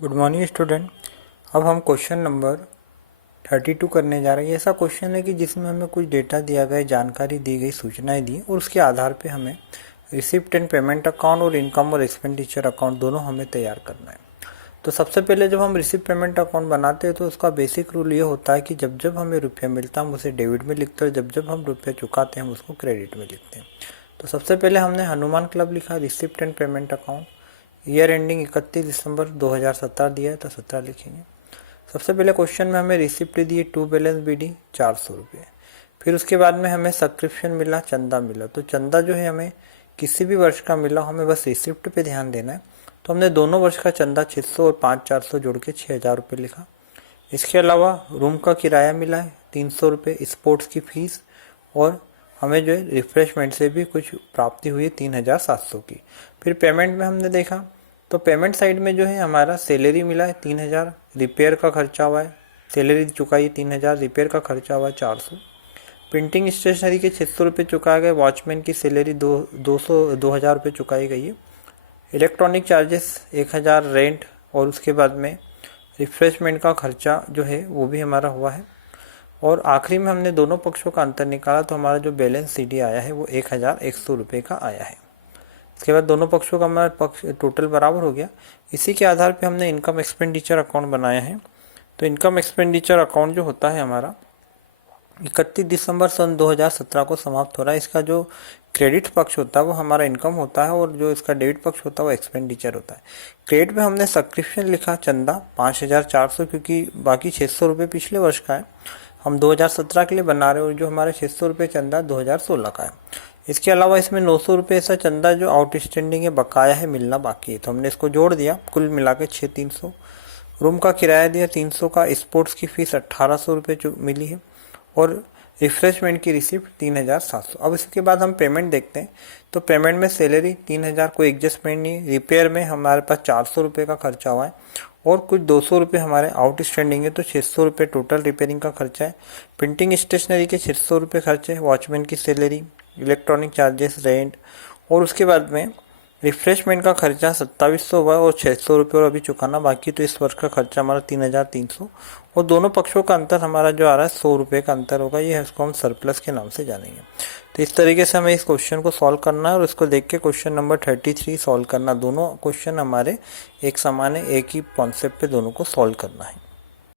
Good morning student. अब हम question number 32 करने जा रहे हैं। ऐसा क्वेश्चन है कि जिसमें हमें कुछ डेटा दिया गया, जानकारी दी गई, सूचनाएं दी और उसके आधार पे हमें रिसिप्ट एंड पेमेंट अकाउंट और इनकम और एक्सपेंडिचर अकाउंट दोनों हमें तैयार करना है। तो सबसे पहले जब हम रिसिप्ट पेमेंट अकाउंट बनाते हैं तो उसका बेसिक रूल ये होता है कि जब जब हमें रुपया मिलता है हम उसे डेबिट में लिखते हैं और जब जब हम रुपया चुकाते हैं हम उसको क्रेडिट में लिखते हैं। तो सबसे पहले हमने हनुमान क्लब लिखा, receipt and payment account, year ending 31 दिसंबर 2017 दिया है तो 17 लिखेंगे। सबसे पहले क्वेश्चन में हमें रिसिप्ट दी है टू बैलेंस बीडी 400 रुपये। फिर उसके बाद में हमें सब्सक्रिप्शन मिला, चंदा मिला। तो चंदा जो है हमें किसी भी वर्ष का मिला, हमें बस रिसिप्ट पे ध्यान देना है। तो हमने दोनों वर्ष का चंदा 600 और 5,400 जोड़ के 6,000 रुपये लिखा। इसके अलावा रूम का किराया मिला है 300 रुपये, स्पोर्ट्स की फीस और हमें जो है रिफ्रेशमेंट से भी कुछ प्राप्ति हुई है 3,700 की। फिर पेमेंट में हमने देखा तो पेमेंट साइड में जो है हमारा सैलरी मिला है 3,000, रिपेयर का खर्चा हुआ है, सैलरी चुकाई 3,000, रिपेयर का खर्चा हुआ है 400, प्रिंटिंग स्टेशनरी के 600 रुपये चुकाए गए, वॉचमैन की सैलरी 2,000 रुपये चुकाई गई है, इलेक्ट्रॉनिक चार्जेस 1,000 रेंट और उसके बाद में रिफ्रेशमेंट का खर्चा जो है वो भी हमारा हुआ है। और आखिरी में हमने दोनों पक्षों का अंतर निकाला तो हमारा जो बैलेंस सीडी आया है वो 1,100 रुपये का आया है। इसके बाद दोनों पक्षों का हमारा पक्ष टोटल बराबर हो गया। इसी के आधार पे हमने इनकम एक्सपेंडिचर अकाउंट बनाया है। तो इनकम एक्सपेंडिचर अकाउंट जो होता है हमारा 31 दिसंबर सन 2017 को समाप्त हो रहा है। इसका जो क्रेडिट पक्ष होता है वो हमारा इनकम होता है और जो इसका डेबिट पक्ष होता है वो एक्सपेंडिचर होता है। क्रेडिट में हमने सब्सक्रिप्शन लिखा चंदा 5,400, क्योंकि बाकी 600 रुपये पिछले वर्ष का है, हम 2017 के लिए बना रहे हैं और जो हमारे 600 रुपये चंदा 2016 का है। इसके अलावा इसमें 900 रुपये ऐसा चंदा जो आउटस्टैंडिंग है, बकाया है, मिलना बाकी है, तो हमने इसको जोड़ दिया, कुल मिला के 6,300। रूम का किराया दिया 300 का, स्पोर्ट्स की फीस 1,800 रुपये जो मिली है और रिफ्रेशमेंट की रिसिप्ट 3,700। अब इसके बाद हम पेमेंट देखते हैं। तो पेमेंट में सैलरी 3,000, कोई एडजस्टमेंट नहीं। रिपेयर में हमारे पास 400 रुपये का खर्चा हुआ है और कुछ 200 रुपये हमारे आउटस्टैंडिंग है, तो 600 रुपये टोटल रिपेयरिंग का खर्चा है। प्रिंटिंग स्टेशनरी के 600 रुपये खर्चे, वॉचमैन की सैलरी, इलेक्ट्रॉनिक चार्जेस, रेंट और उसके बाद में रिफ्रेशमेंट का खर्चा 2700 हुआ और 600 रुपये और अभी चुकाना बाकी। तो इस वर्ष का खर्चा हमारा 3,300 और दोनों पक्षों का अंतर हमारा जो आ रहा है 100 रुपये का अंतर होगा। ये है, इसको हम सरप्लस के नाम से जानेंगे। तो इस तरीके से हमें इस क्वेश्चन को सॉल्व करना है और इसको देख के क्वेश्चन नंबर 33 सॉल्व करना। दोनों क्वेश्चन हमारे एक समान है, एक ही कॉन्सेप्ट पे दोनों को सॉल्व करना है।